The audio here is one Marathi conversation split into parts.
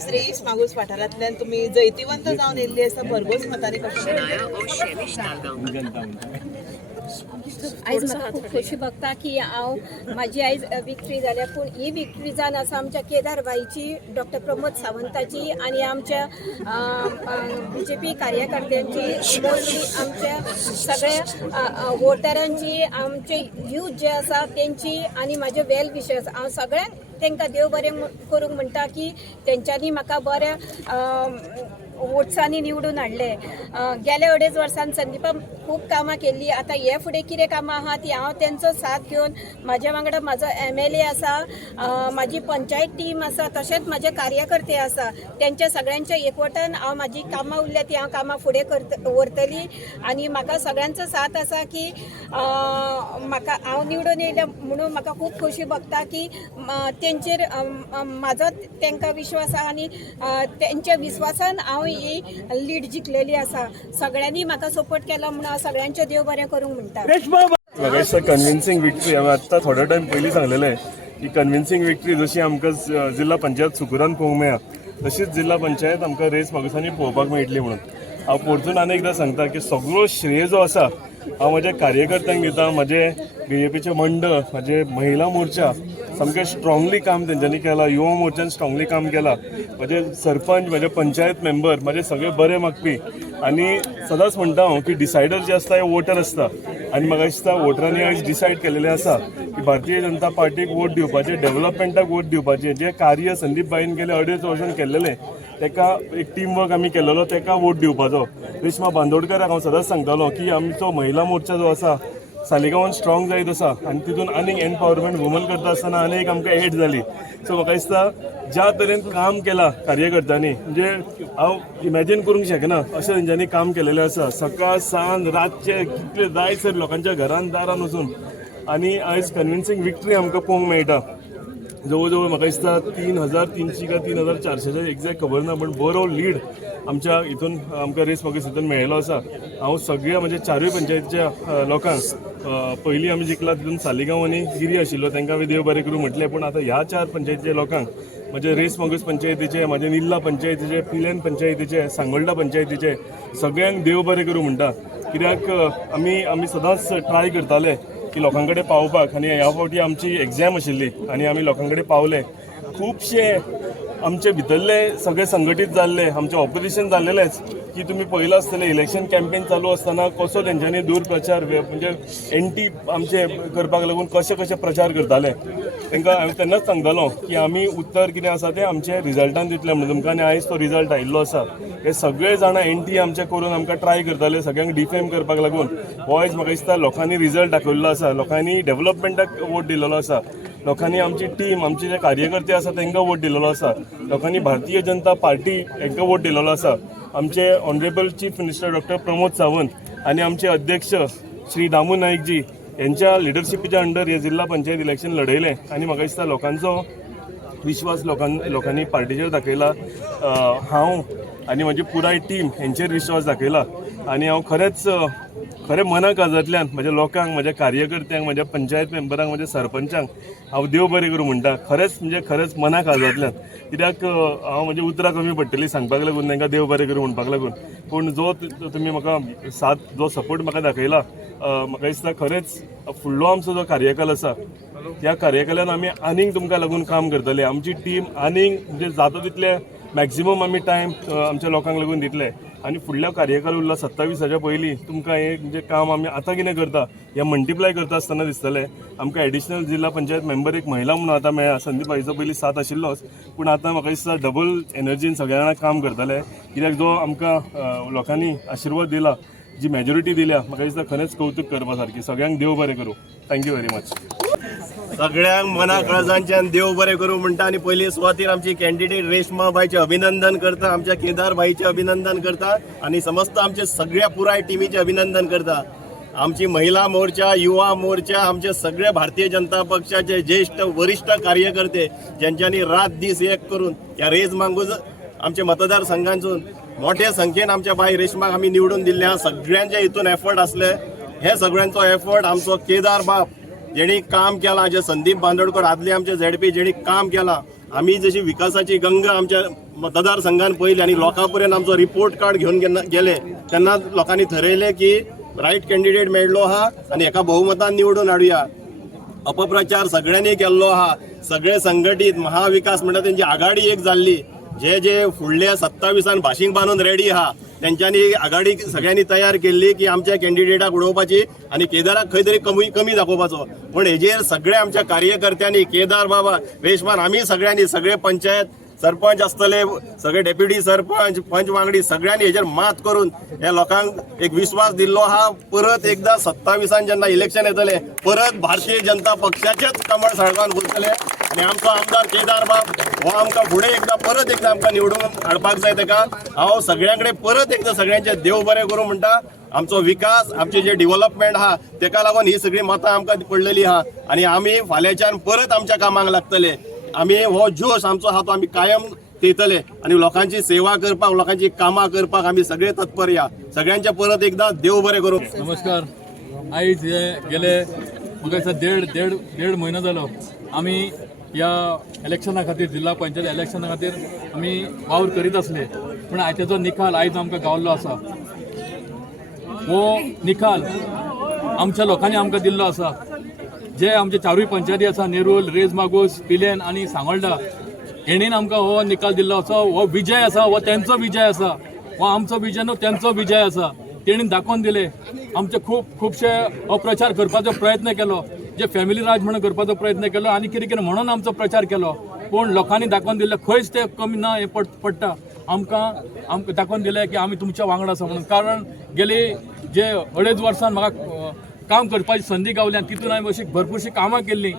आयज रेईस मागूस वाठारांतल्यान तुमी जैतिवंत जावन येयल्ली आसा भरघोस मतांनी कशें आयज म्हाका खूब खोशी भोगता की हांव म्हाजी आयज विक्ट्री जाल्या पूण ही विक्ट्री जावन आसा आमच्या केदार बाईची, डॉक्टर प्रमोद सावंताची आनी आमच्या BJP कार्यकर्त्यांची, मोस्टली आमच्या सगळ्या वोटरांची, आमचे यूथ जे आसा तेंची आनी म्हाजे वेल विशर्स हांव सगळ्यांक तांकां देव बरें करूंक म्हणटा की तेंच्यांनी म्हाका बऱ्या वोट्सांनी निवडून हाडले. गेल्या 2.5 वर्सान संदीपा खूब कामां केल्ली. आतां हे फुडें कितें कामां आहा ती हांव तेंचो साथ घेवन म्हाज्या वांगडा म्हाजो MLA आसा, म्हाजी पंचायत टीम आसा, तशेंच म्हाजे कार्यकर्ते आसा. तेंच्या सगळ्यांच्या एकवटान हांव म्हाजी कामां उरल्या ती हांव कामां फुडें व्हरतली आनी म्हाका सगळ्यांचो साथ आसा की म्हाका हांव निवडून येयल्या म्हणून म्हाका खूब खोशी भोगता की तेंचेर म्हाजो तेंकां विश्वास आहा आनी तेंच्या विश्वासान हांव ही लीड जिखलेली आसा. सगळ्यांनी म्हाका सपोर्ट केला म्हणून हांव सगळ्यांचें देव बरें करूंक म्हणटा. म्हाका दिसता कन्विन्सिंग विक्ट्री. हांवें आत्तां थोडे टायम पयलीं सांगलेलें की कन्विन्सिंग विक्ट्री जशी आमकां जिल्हा पंचायत सुकुरान पळोवंक मेळ्ळा तशीच जिल्हा पंचायत आमकां रेस मागुसांनी पळोवपाक मेळटली म्हणून हांव परतून आनी एकदां सांगता की सगळो श्रेय जो आसा हांव म्हाज्या कार्यकर्त्यांक दिता. म्हाजे BJPचे मंडळ, म्हाजे महिला मोर्चा सामकें स्ट्रॉंगली काम तेंच्यांनी केलां. युवा मोर्चान स्ट्रॉंगली काम केलां. म्हाजे सरपंच, म्हाजे पंचायत मेंबर, म्हाजे सगळे बरे मागपी आनी सदांच म्हणटा हांव की डिसायडर जे आसता हे वोटर आसता आनी म्हाका दिसता वोटरांनी आयज डिसायड केलेलें आसा की भारतीय जनता पार्टीक वोट दिवपाचें, डेव्हलपमेंटाक वोट दिवपाचें. जें कार्य संदीप बाईन गेल्या 2.5 वर्सान केल्लेलें तेका एक टीम वर्क आमी केलेलो तेका वोट दिवपाचो. रेश्मा बांदोडकराक हांव सदांच सांगतालो की आमचो महिला मोर्चा जो आसा सालिगांवान स्ट्रॉंग जायत आसा आनी तितून आनीक एम्पावरमेंट वुमन करता आसतना आनीक आमकां एड जाली. सो म्हाका दिसता ज्या तरेन काम केलां कार्यकर्त्यांनी म्हणजे हांव इमॅजीन करूंक शकना अशें तेंच्यांनी काम केलेलें आसा. सकाळ सांज रातचे कितले जायसर लोकांच्या घरान दारान वचून आनी आयज कन्विन्सिंग विक्ट्री आमकां पळोवंक मेळटा. जवळ जवळ म्हाका दिसता 3,300 काय 3,400 एक्झॅक्ट खबर ना पण बरो लीड आमच्या हितून आमकां रेस मागीस हितून मेळिल्लो आसा. हांव सगळ्या म्हणजे 4य पंचायतीच्या लोकांक पयलीं आमी जिखला तितून सालिगांव आनी गिरी आशिल्लो तांकां हांवें देव बरें करूं म्हटलें पण आतां ह्या 4 पंचायतीच्या लोकांक म्हणजे रेस मागूस पंचायतीचे, म्हाजे निल्ला पंचायतीचे, पिलेन पंचायतीचे, सांगोळडा पंचायतीचे सगळ्यांक देव बरें करूं म्हणटा. कित्याक आमी सदांच ट्राय करताले की लोकां कडेन पावपाक आनी ह्या फावटी आमची एग्जाम आशिल्ली आनी आमी लोकां कडेन पावले. खुबशे आमचे भितरले सगळे संघटीत जाल्ले, आमचे ऑपोजिशन जाल्लेलेच की तुमी पळयलां आसतलें इलेक्शन कॅम्पेन चालू आसतना कसो तेंच्यांनी दूरप्रचार म्हणजे एंटी आमचे करपाक लागून कशे कशे प्रचार करताले. तांकां हांवें तेन्नाच सांगतालो की आमी उत्तर कितें आसा तें आमचे रिजल्टान दितले म्हणून तुमकां आनी आयज तो रिजल्ट आयिल्लो आसा. हे सगळे जाणां एंटी आमचे करून आमकां ट्राय करताले सगळ्यांक डिफेम करपाक लागून. हो आयज म्हाका दिसता लोकांनी रिजल्ट दाखयल्लो आसा, लोकांनी डेव्हलपमेंटाक वोट दिलेलो आसा, लोकांनी आमची टीम, आमचे जे कार्यकर्ते आसा तांकां वोट दिलेलो आसा, लोकांनी भारतीय जनता पार्टी हांकां वोट दिलेलो आसा. आमचे honourable chief minister doctor Pramod Sawant आनी आमचे अध्यक्ष श्री दामू नाईक जी यांच्या लिडरशिपीच्या अंडर हे जिल्हा पंचायत इलेक्शन लढयलें आनी म्हाका दिसता लोकांचो विश्वास लोकांनी पार्टीचेर दाखयला. हांव आनी म्हजी पुराय टीम हेंचेर विश्वास दाखयला आनी हांव खरें मना काळजांतल्यान म्हज्या लोकांक, म्हज्या कार्यकर्त्यांक, म्हज्या पंचायत मेंबरांक, म्हज्या सरपंचांक हांव देव बरें करूं म्हणटा. खरेंच मना काळजांतल्यान. कित्याक हांव म्हजी उतरां कमी पडटलीं सांगपाक लागून तांकां देव बरें करूं म्हणपाक लागून. पूण जो तुमी म्हाका साथ जो सपोर्ट म्हाका दाखयला म्हाका दिसता खरेंच फुडलो आमचो जो कार्यकाल आसा त्या कार्यकालान आमी आनीक तुमकां लागून काम करतले. आमची टीम आनीक म्हणजे जाता तितले मॅक्झिमम आमी टायम आमच्या लोकांक लागून दितले आनी फुडल्या कार्यकाल उरला 27 पयलीं तुमकां हे म्हणजे काम आमी आतां कितें करता हें मल्टिप्लाय करता आसतना दिसतलें. आमकां एडिशनल जिल्हा पंचायत मेंबर एक महिला म्हणून आतां मेळ्ळा. संदीप बाईचो पयलीं साथ आशिल्लोच पूण आतां म्हाका दिसता डबल एनर्जीन सगळ्या जाणां काम करतले. कित्याक जो आमकां लोकांनी आशिर्वाद दिला, जी मेजॉरिटी दिल्या, म्हाका दिसता खरेंच कौतुक करपा सारकी. सगळ्यांक देव बरें करूं. Thank you very much. सगळ्यांक मना काळजांच्यान देव बरें करूं म्हणटा आनी पयली सुवातेर आमची कॅन्डिडेट रेश्मा बाईचें अभिनंदन करता, आमच्या केदार बाईचें अभिनंदन करता आनी समस्त आमच्या सगळ्या पुराय टिमीचें अभिनंदन करता. आमची महिला मोर्चा, युवा मोर्चा, आमचे सगळे भारतीय जनता पक्षाचे ज्येष्ठ वरिष्ठ कार्यकर्ते ज्यांच्यांनी रात दीस एक करून ह्या रेज मागून आमच्या मतदारसंघांतून मोठ्या संख्येन आमच्या बाई रेश्माक आमी निवडून दिल्ले आहा. सगळ्यांचे हितून एफर्ट आसले. हे सगळ्यांचो एफर्ट आमचो केदार बाब जेणी काम केला, जे संदीप बांदोडकर आदले आमचे ZP जेणी काम केला आम्ही जशी विकासाची गंगा आमच्या मतदारसंघात पळयली आणि लोकांपर्यंत आमचो रिपोर्ट कार्ड घेऊन गेले तेन्ना लोकांनी ठरयले की रायट कॅन्डिडेट मेळ्ळो आहा आणि एका बहुमतान निवडून हाडुया. अपप्रचार सगळ्यांनी केल्लो आहा. सगळे संघटीत महाविकास म्हणटा त्यांची आघाडी एक जाल्ली. जे फुडल्या 27 भाशींक बांदून रेडी आहा त्यांच्यानी आघाडी सगळ्यांनी तयार केल्ली की आमच्या कॅन्डिडेटाक उडोवपाची आणि केदाराक खंय तरी कमी दाखोवपाचो. पण हेजेर सगळ्या आमच्या कार्यकर्त्यांनी केदार बाबा रेशमान आम्ही सगळ्यांनी सगळे पंचायत सरपंच आसतले सगळे डेप्युटी सरपंच पंच वांगडी सगळ्यांनी हेजेर मात करून या लोकांक एक विश्वास दिल्लो हा. परत एकदा 27 जेन्ना इलेक्शन येतले परत भारतीय जनता पक्षाचेच कमळ सळकावन उरतले आणि आमचो आमदार केदार बाब हो आमकां फुडें एकदा परत एकदा आमकां निवडून हाडपाक जाय. तेका हांव सगळ्यांकडे परत एकदा सगळ्यांचे देव बरें करूं म्हणटा. आमचो विकास आमचे जे डेव्हलपमेंट आहा तेका लागून ही सगळी मतां आमकां पडलेली आहा आणि आमी फाल्यांच्यान परत आमच्या कामाक लागतले. आमी हो जोश आमचो आहा तो आमी कायम दितले आणि लोकांची सेवा करपाक लोकांची कामां करपाक आमी सगळे तत्पर या. सगळ्यांचे परत एकदा देव बरें करूं. नमस्कार. आयज गेले म्हाका दिसता देड म्हयनो जालो आमी ह्या इलेक्शना खातीर जिल्हा पंचायत इलेक्शना खातीर आमी वावर करीत आसले. पूण तेजो निकाल आयज आमकां गावल्लो आसा. हो निकाल आमच्या लोकांनी आमकां दिल्लो आसा. जे आमचे चारूय पंचायती आसा नेरूल रेज मागोस पिलेन आनी सांगोळडा हेणीन आमकां हो निकाल दिल्लो आसा. हो विजय आसा. हो तेंचो विजय आसा. हो आमचो विजय न्हू तेंचो विजय आसा. तेणीन दाखोवन दिले. आमचे खुबशे अप्रचार करपाचो प्रयत्न केलो. जे फॅमिली राज म्हणून करपाचो प्रयत्न केलो आनी कितें म्हणून आमचो प्रचार केलो. पूण लोकांनी दाखोवन दिले खंयच ते कमी ना हे पडटा. आमकां दाखोवन दिले की आमी तुमच्या वांगडा आसा म्हणून. कारण गेली जे 2.5 वर्सान म्हाका काम करपाची संदी गावली आणि तितून हांवें अशी भरपूरशी कामां केल्ली.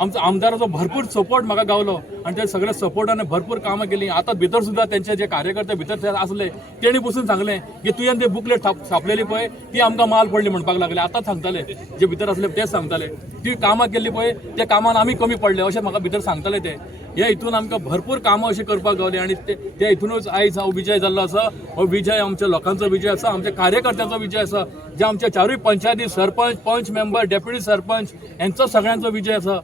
आमचो आमदाराचो भरपूर सपोर्ट म्हाका गावलो आणि ते सगळे सपोर्टान भरपूर कामां केली. आतां भितर सुद्दां तेंचे जे कार्यकर्ते भितर आसले तेणी बसून सांगले की तुवें ते बुकलेट छापलेली पळय ती आमकां माल पडली म्हणपाक लागले. आतां सांगताले जे भितर आसले तेच सांगताले ती कामां केल्ली पळय त्या कामान आमी कमी पडले अशें म्हाका भितर सांगताले ते. ह्या हितून आमकां भरपूर कामां अशी करपाक गावली आणि त्या हितूनच आयज हो विजय जाल्लो आसा. हो विजय आमच्या लोकांचो विजय आसा. आमच्या कार्यकर्त्यांचो विजय आसा. जे आमच्या चारूय पंचायती सरपंच पंच मेंबर डेप्युटी सरपंच यांचो सगळ्यांचो विजय आसा.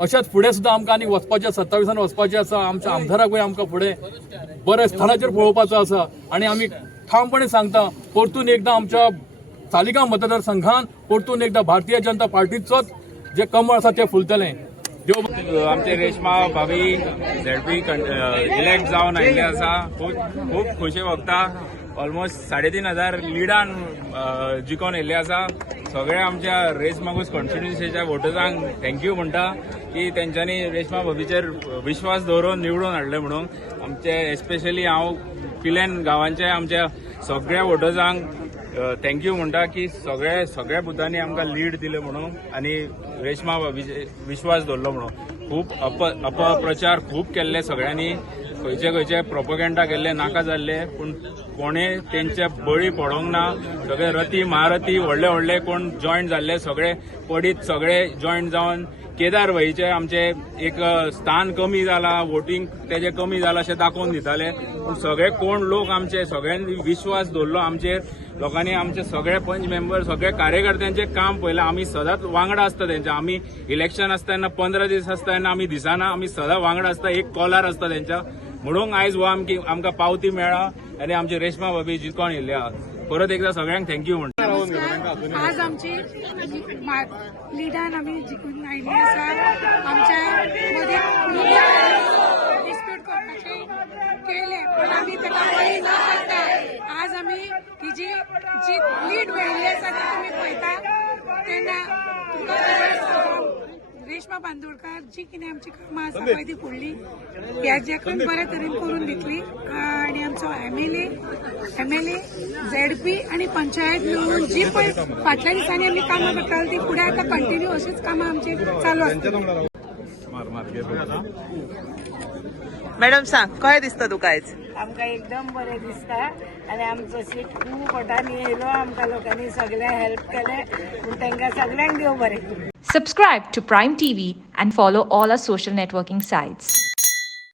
अशेंच फुडें सुद्दां आमकां आनी वचपाचें 27 वचपाचें आसा. आमच्या आमदाराकूय आमकां फुडें बऱ्या स्थानाचेर पळोवपाचो आसा आणि आमी ठामपणे सांगता परतून एकदां आमच्या सालिगांव मतदारसंघात परतून एकदां भारतीय जनता पार्टीचोच जे कमळ आसा ते फुलतलें. आमचे रेशमा भाभी झेडपी इलेक्ट जावन आयिल्ले आसा. खूब खोशी भोगता. ऑलमोस्ट 3,500 लिडान जिखोन येयल्ले आसा. सगळ्या आमच्या रेस मागूस कॉन्स्टिट्युएन्सीच्या वोटर्सांक थँक्यू म्हणटा की तेंच्यांनी रेशमा भाभीचेर विश्वास दवरून निवडून हाडले म्हणून. आमचे एस्पेशली हांव पिलेन गांवांच्या आमच्या सगळ्या वोटर्सांक थँक्यू म्हणटा की सगळ्या बुथांनी आमकां लीड दिले म्हणून आणि रेशमा भाभीचे विश्वास दवरलो म्हणून. खूब अपप्रचार खूब केल्ले सगळ्यांनी. खंयचे प्रोपगेंडा केल्ले नाका जाल्ले पूण कोणें तेंचे बळी पडोंक ना. सगळे रती महारथी व्हडले कोण जॉयंट जाल्ले सगळे पडीत सगळे जॉयंट जावन केदार भाईचे आमचे एक स्थान कमी जाला वोटींग तेजे कमी जाला अशें दाखोवन दिताले. पूण सगळे कोण लोक आमचे सगळ्यांनी विश्वास दवरलो आमचेर. लोकांनी आमचे सगळे पंच मेंबर सगळे कार्यकर्त्यांचे काम पळयलां. आमी सदांच वांगडा आसता तेंच्या. आमी इलेक्शन आसता तेन्ना 15 दीस आसता तेन्ना आमी दिसाना आमी सदां वांगडा आसता. एक कॉलार आसता तेंच्या म्हणून आयज हो आमकां पावती मेळ्ळा आणि आमची रेशमा भाभी जिखोन येयल्ली आहा. परत एकदा सगळ्यांक थँक्यू म्हणटा. आज आमची लिडान आम्ही जिंकून आयिल्ली आसा. आमच्या मध्ये डिस्प्यूट करपाचे केले पण आम्ही तेका वळी न करता आज आम्ही ही जी लीड मेळिल्ली आसा ती तुमी पळयता तेन्ना तुमकां रेशमा बांदोडकर जी कितें आमची कामां आसा पळय ती फुडली ह्याच्याकून बरे तरेन करून दितली. आणि आमचो एमएलए झेडपी आणि पंचायत मेळून जी पळय फाटल्या दिसांनी आमी कामां करताली ती फुडें आतां कंटिन्यू अशीच कामां आमची चालू आसतली. मॅडम सांग कशें दिसता तुका आयज? आमकां एकदम बरें दिसता आणि आमचो सीट खूब वोटांनी येयलो. आमकां लोकांनी सगळे हेल्प केले पूण तांकां सगळ्यांक देव बरें. Subscribe to Prime TV and follow all our social networking sites.